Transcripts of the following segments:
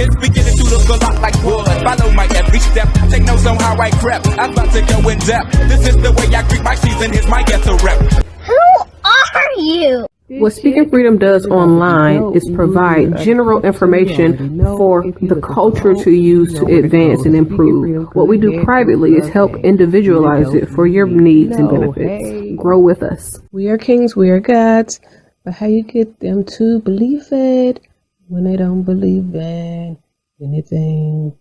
It's beginning to look a lot like wood. Follow my every step. Take notes on how I crept. I'm about to go in depth. This is the way I greet my season. Here's my ghetto rep. Who are you? What Speaking Freedom does online is provide general information for the culture to use to advance and improve. What we do privately is help individualize it for your needs and benefits. Grow with us. We are kings, we are gods, but how you get them to believe it when they don't believe in anything?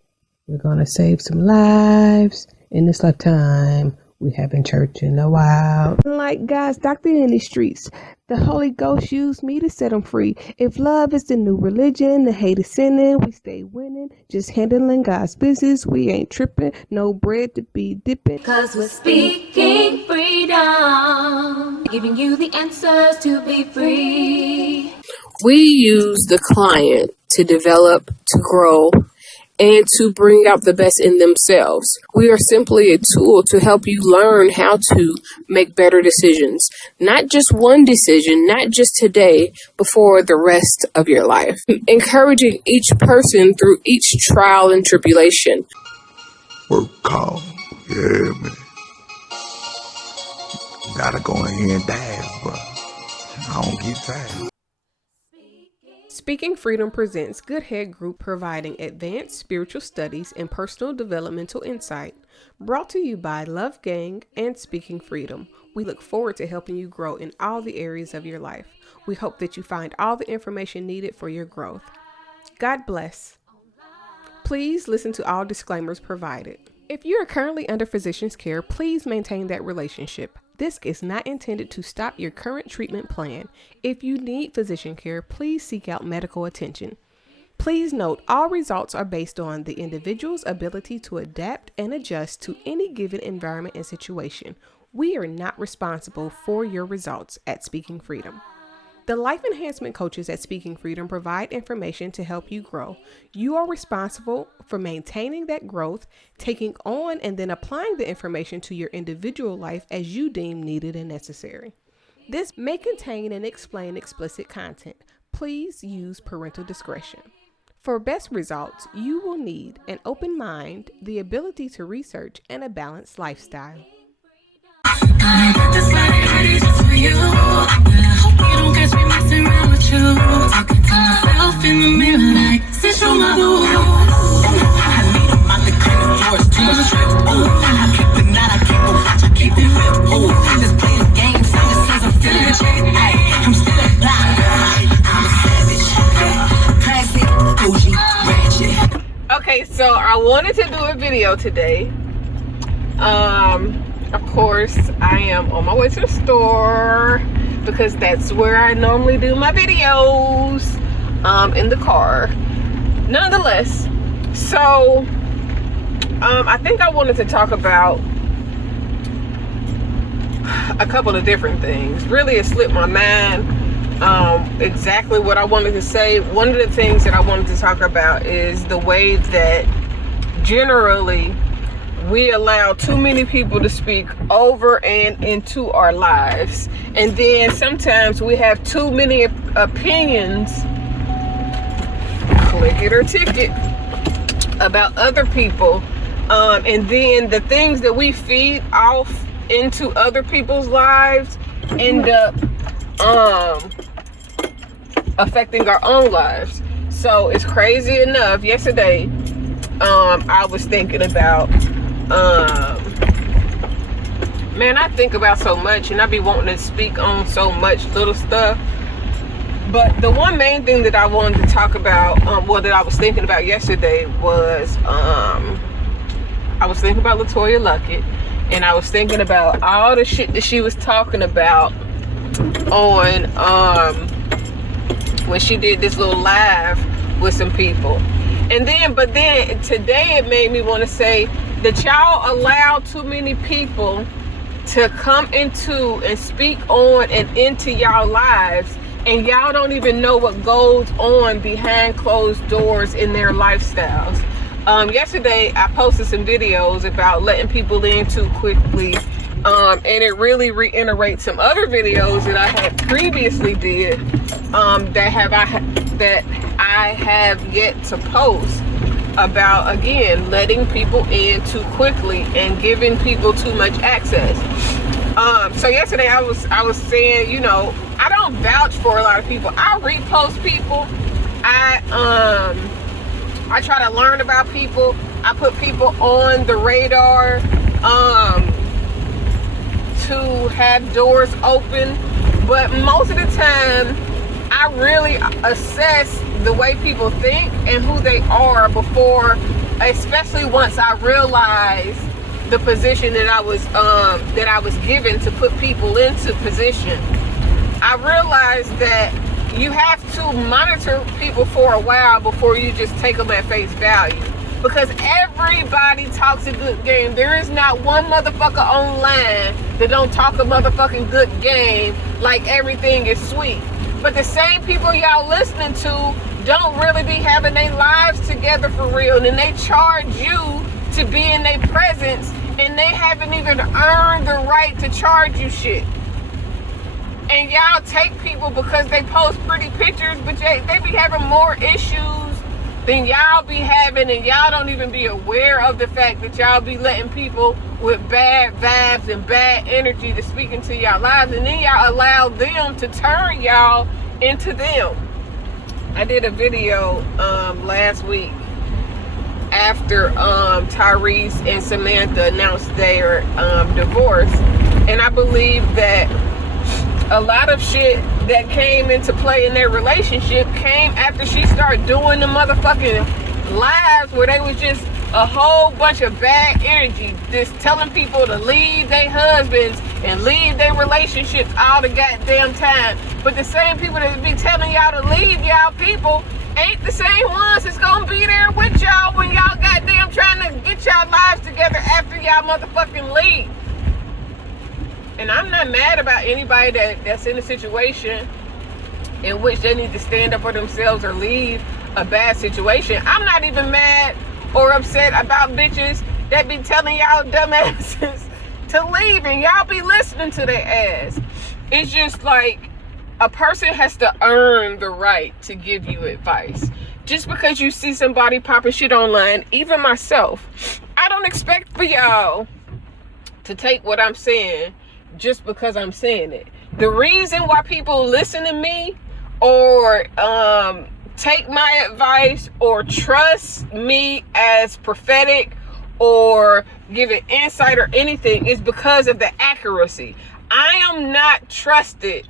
We're going to save some lives in this lifetime. We haven't church in a while. Like God's doctor in these streets, the Holy Ghost used me to set them free. If love is the new religion, the hate is sinning, we stay winning. Just handling God's business, we ain't tripping. No bread to be dipping. 'Cause we're speaking freedom, giving you the answers to be free. We use the client to develop, to grow, and to bring out the best in themselves. We are simply a tool to help you learn how to make better decisions. Not just one decision, not just today, but for the rest of your life. Encouraging each person through each trial and tribulation. Work call. Yeah, man. Gotta go in here and dance, but I don't get tired. Speaking Freedom presents Good Head Group, providing advanced spiritual studies and personal developmental insight. Brought to you by Love Gang and Speaking Freedom. We look forward to helping you grow in all the areas of your life. We hope that you find all the information needed for your growth. God bless. Please listen to all disclaimers provided. If you are currently under physician's care, please maintain that relationship. This is not intended to stop your current treatment plan. If you need physician care, please seek out medical attention. Please note, all results are based on the individual's ability to adapt and adjust to any given environment and situation. We are not responsible for your results at Speaking Freedom. The life enhancement coaches at Speaking Freedom provide information to help you grow. You are responsible for maintaining that growth, taking on and then applying the information to your individual life as you deem needed and necessary. This may contain and explain explicit content. Please use parental discretion. For best results, you will need an open mind, the ability to research, and a balanced lifestyle. Okay, so I wanted to do a video today. Of course, I am on my way to the store because that's where I normally do my videos, in the car. Nonetheless, so I think I wanted to talk about a couple of different things. Really, it slipped my mind exactly what I wanted to say. One of the things that I wanted to talk about is the way that generally we allow too many people to speak over and into our lives. And then sometimes we have too many opinions, click it or ticket, about other people. And then the things that we feed off into other people's lives end up affecting our own lives. So it's crazy enough. Yesterday, I was thinking about, man, I think about so much and I be wanting to speak on so much little stuff. But the one main thing that I wanted to talk about, that I was thinking about yesterday was, I was thinking about LaToya Luckett, and I was thinking about all the shit that she was talking about on, when she did this little live with some people. But then today it made me want to say that y'all allow too many people to come into and speak on and into y'all lives, and y'all don't even know what goes on behind closed doors in their lifestyles. Yesterday I posted some videos about letting people in too quickly, and it really reiterates some other videos that I had previously did, that I I have yet to post about, again, letting people in too quickly and giving people too much access. So yesterday I was saying, you know, I don't vouch for a lot of people. I repost people. I try to learn about people. I put people on the radar to have doors open. But most of the time, I really assess the way people think and who they are before, especially once I realize the position that I was given to put people into position. I realized that you have to monitor people for a while before you just take them at face value. Because everybody talks a good game. There is not one motherfucker online that don't talk a motherfucking good game like everything is sweet. But the same people y'all listening to don't really be having their lives together for real. And they charge you to be in their presence, and they haven't even earned the right to charge you shit. And y'all take people because they post pretty pictures, but they be having more issues than y'all be having, and y'all don't even be aware of the fact that y'all be letting people with bad vibes and bad energy to speak into y'all lives, and then y'all allow them to turn y'all into them. I did a video last week after Tyrese and Samantha announced their divorce, and I believe that a lot of shit that came into play in their relationship came after she started doing the motherfucking lives where they was just a whole bunch of bad energy, just telling people to leave their husbands and leave their relationships all the goddamn time. But the same people that be telling y'all to leave y'all people ain't the same ones that's gonna be there with y'all when y'all goddamn trying to get y'all lives together after y'all motherfucking leave. And I'm not mad about anybody that's in a situation in which they need to stand up for themselves or leave a bad situation. I'm not even mad or upset about bitches that be telling y'all dumbasses to leave and y'all be listening to their ass. It's just like a person has to earn the right to give you advice. Just because you see somebody popping shit online, even myself, I don't expect for y'all to take what I'm saying just because I'm saying it. The reason why people listen to me or take my advice or trust me as prophetic or give an insight or anything is because of the accuracy. I am not trusted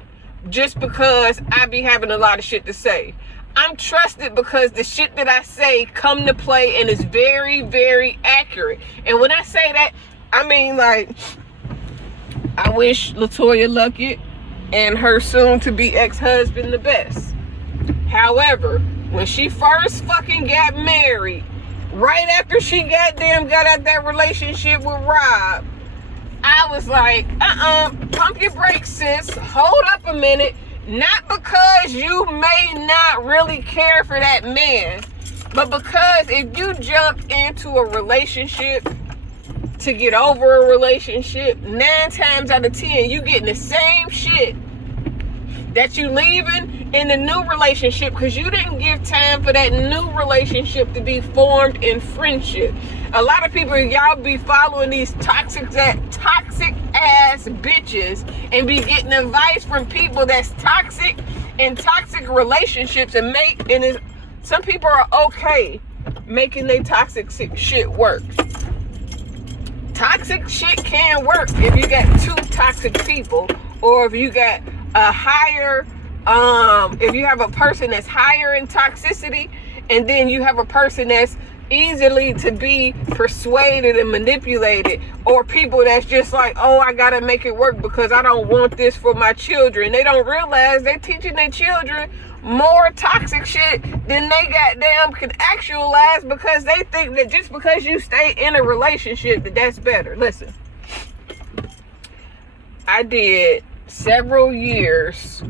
just because I be having a lot of shit to say. I'm trusted because the shit that I say come to play and is very, very accurate. And when I say that, I mean, like, I wish LaToya Luckett and her soon-to-be ex-husband the best. However, when she first fucking got married, right after she got out that relationship with Rob, I was like, pump your brakes, sis. Hold up a minute. Not because you may not really care for that man, but because if you jump into a relationship to get over a relationship, 9 times out of 10, you getting the same shit that you leaving in the new relationship because you didn't give time for that new relationship to be formed in friendship. A lot of people, y'all be following these toxic ass bitches and be getting advice from people that's toxic in toxic relationships some people are okay making their toxic shit work. Toxic shit can work if you got 2 toxic people, or if you got a higher, if you have a person that's higher in toxicity, and then you have a person that's easily to be persuaded and manipulated, or people that's just like, oh, I gotta make it work because I don't want this for my children. They don't realize they're teaching their children more toxic shit than they goddamn can actualize because they think that just because you stay in a relationship that's better. Listen, I did several years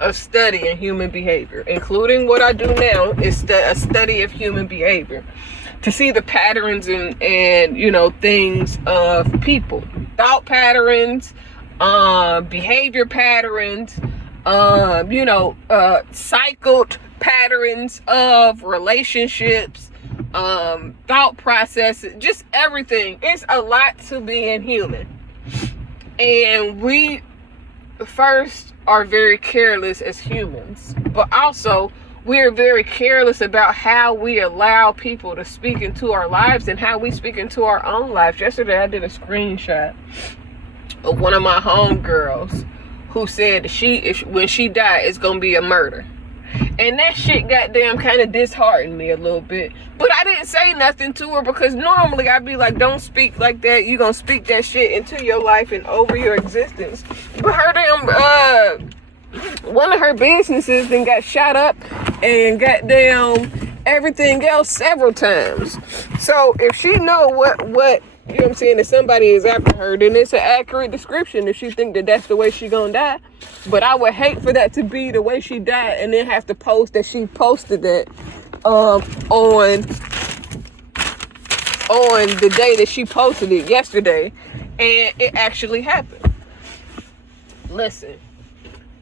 of studying human behavior, including what I do now is a study of human behavior to see the patterns and you know, things of people, thought patterns, behavior patterns, cycled patterns of relationships, thought processes, just everything. It's a lot to being human. And we first are very careless as humans, but also we're very careless about how we allow people to speak into our lives and how we speak into our own lives. Yesterday I did a screenshot of one of my homegirls who said that when she died, it's gonna be a murder. And that shit goddamn kind of disheartened me a little bit. But I didn't say nothing to her, because normally I'd be like, don't speak like that. You gonna speak that shit into your life and over your existence. But her damn, one of her businesses then got shot up and goddamn everything else several times. So if she know what, you know what I'm saying, if somebody is after her, then it's an accurate description if she think that that's the way she gonna die. But I would hate for that to be the way she died and then have to post that she posted that on the day that she posted it, yesterday, and it actually happened. Listen,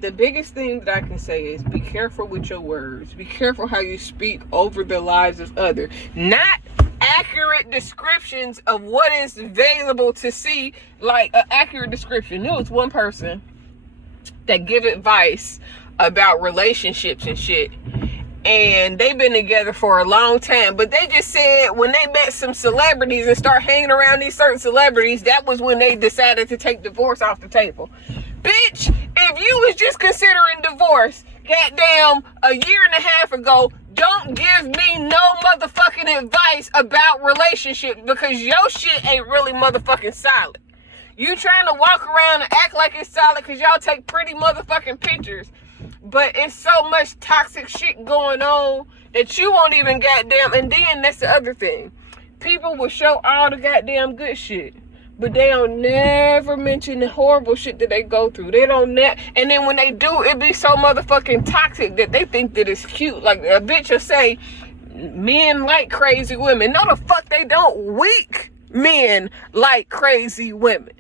the biggest thing that I can say is be careful with your words. Be careful how you speak over the lives of others. Not accurate descriptions of what is available to see, like an accurate description. There was one person that give advice about relationships and shit, and they've been together for a long time, but they just said when they met some celebrities and start hanging around these certain celebrities, that was when they decided to take divorce off the table. Bitch, if you was just considering divorce goddamn a year and a half ago, don't give me no motherfucking advice about relationships, because your shit ain't really motherfucking solid. You trying to walk around and act like it's solid because y'all take pretty motherfucking pictures, but it's so much toxic shit going on that you won't even goddamn. And then that's the other thing. People will show all the goddamn good shit, but they don't never mention the horrible shit that they go through. They don't and then when they do, it be so motherfucking toxic that they think that it's cute. Like a bitch will say, men like crazy women. No, the fuck they don't. Weak men like crazy women.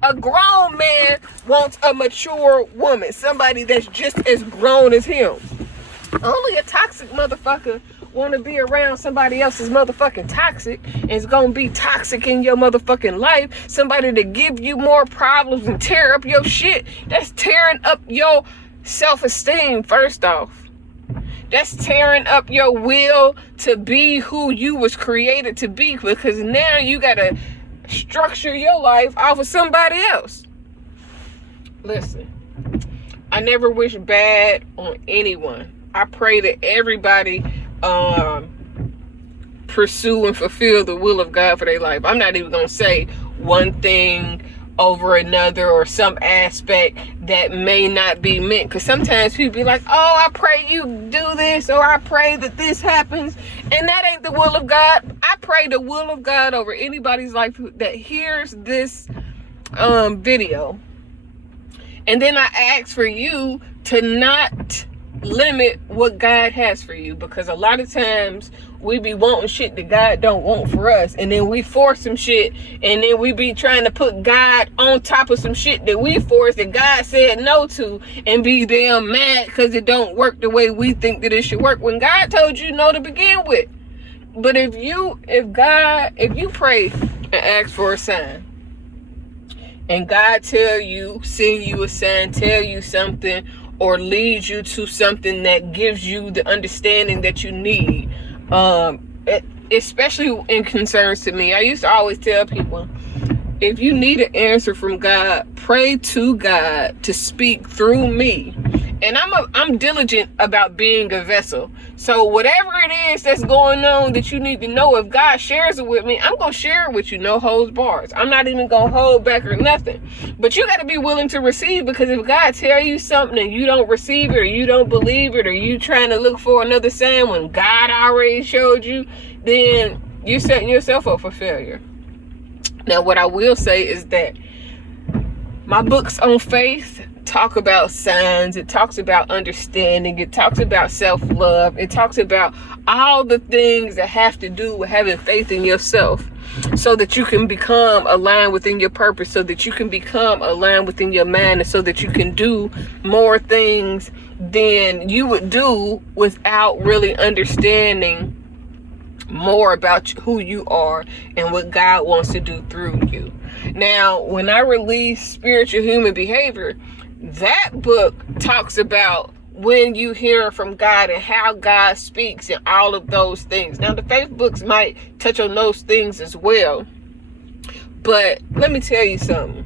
A grown man wants a mature woman, somebody that's just as grown as him. Only a toxic motherfucker want to be around somebody else's motherfucking toxic, and it's gonna be toxic in your motherfucking life. Somebody to give you more problems and tear up your shit. That's tearing up your self-esteem, first off. That's tearing up your will to be who you was created to be, because now you gotta structure your life off of somebody else. Listen, I never wish bad on anyone. I pray that everybody pursue and fulfill the will of God for their life. I'm not even gonna say one thing over another or some aspect that may not be meant, because sometimes people be like, oh, I pray you do this, or I pray that this happens, and that ain't the will of God. I pray the will of God over anybody's life that hears this video, and then I ask for you to not limit what God has for you, because a lot of times we be wanting shit that God don't want for us, and then we force some shit, and then we be trying to put God on top of some shit that we forced that God said no to, and be damn mad because it don't work the way we think that it should work when God told you no to begin with. But if you pray and ask for a sign, and God send you a sign, tell you something, or lead you to something that gives you the understanding that you need, especially in concerns to me. I used to always tell people, if you need an answer from God, pray to God to speak through me. And I'm diligent about being a vessel. So whatever it is that's going on that you need to know, if God shares it with me, I'm going to share it with you. No holds bars. I'm not even going to hold back or nothing. But you got to be willing to receive, because if God tell you something and you don't receive it, or you don't believe it, or you trying to look for another sign when God already showed you, then you're setting yourself up for failure. Now, what I will say is that my books on faith talk about signs. It talks about understanding. It talks about self-love. It talks about all the things that have to do with having faith in yourself, so that you can become aligned within your purpose, so that you can become aligned within your mind, and so that you can do more things than you would do without really understanding more about who you are and what God wants to do through you. Now, when I released Spiritual Human Behavior, that book talks about when you hear from God and how God speaks and all of those things. Now, the faith books might touch on those things as well. But let me tell you something.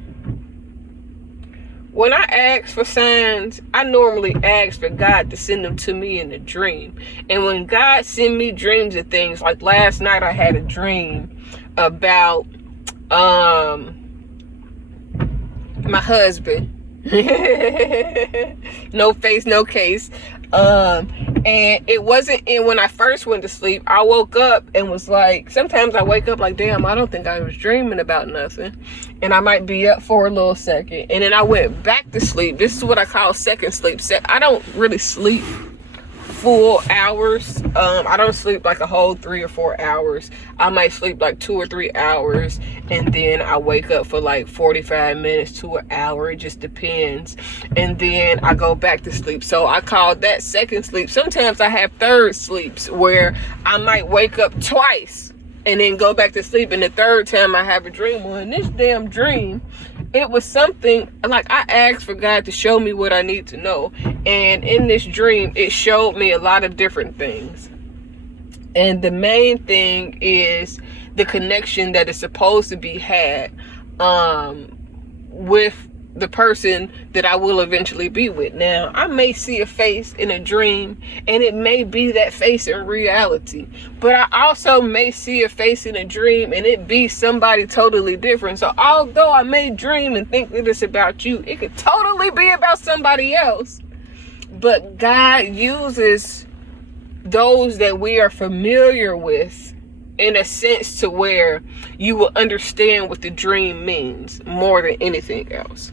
When I ask for signs, I normally ask for God to send them to me in a dream. And when God send me dreams of things, like last night I had a dream about my husband. No face, no case. And it wasn't in when I first went to sleep. I woke up and was like, sometimes I wake up like, damn, I don't think I was dreaming about nothing. And I might be up for a little second. And then I went back to sleep. This is what I call second sleep. I don't really sleep full hours. I don't sleep like a whole 3 or 4 hours. I might sleep like 2 or 3 hours, and then I wake up for like 45 minutes to an hour. It just depends. And then I go back to sleep. So I call that second sleep. Sometimes I have third sleeps where I might wake up twice and then go back to sleep, and the third time I have a dream. Well, in this damn dream, it was something like I asked for God to show me what I need to know. And in this dream, it showed me a lot of different things. And the main thing is the connection that is supposed to be had with the person that I will eventually be with. Now, I may see a face in a dream, and it may be that face in reality. But I also may see a face in a dream, and it be somebody totally different. So although I may dream and think that it's about you, it could totally be about somebody else. But God uses those that we are familiar with in a sense to where you will understand what the dream means more than anything else.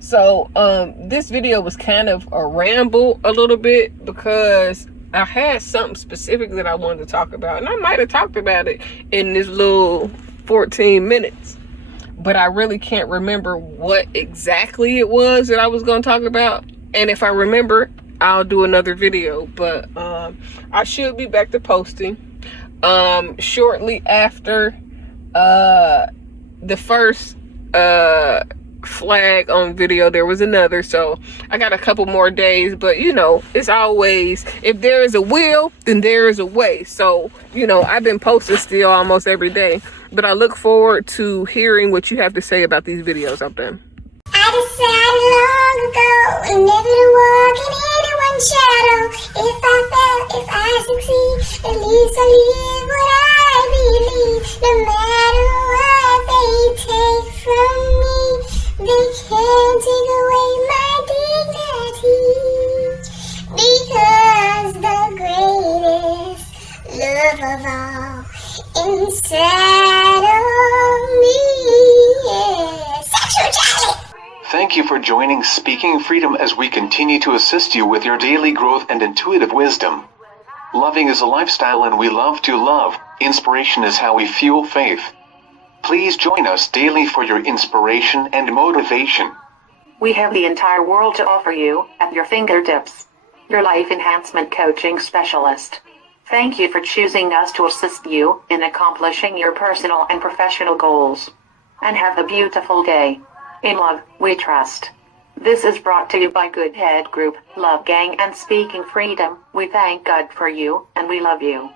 So this video was kind of a ramble a little bit because I had something specific that I wanted to talk about, and I might have talked about it in this little 14 minutes, but I really can't remember what exactly it was that I was going to talk about. And if I remember, I'll do another video. But I should be back to posting shortly after the first flag on video. There was another, so I got a couple more days. But you know, it's always, if there is a will, then there is a way. So you know, I've been posting still almost every day, but I look forward to hearing what you have to say about these videos I've done. I decided long ago never to walk in anyone's shadow. If I fail, if I succeed, at least I live what I believe. No matter what they take from me, they can't take away my dignity. Because the greatest love of all inside of me is sexuality. Thank you for joining Speaking Freedom as we continue to assist you with your daily growth and intuitive wisdom. Loving is a lifestyle and we love to love. Inspiration is how we fuel faith. Please join us daily for your inspiration and motivation. We have the entire world to offer you at your fingertips. Your life enhancement coaching specialist. Thank you for choosing us to assist you in accomplishing your personal and professional goals. And have a beautiful day. In love, we trust. This is brought to you by Good Head Group, Love Gang, and Speaking Freedom. We thank God for you, and we love you.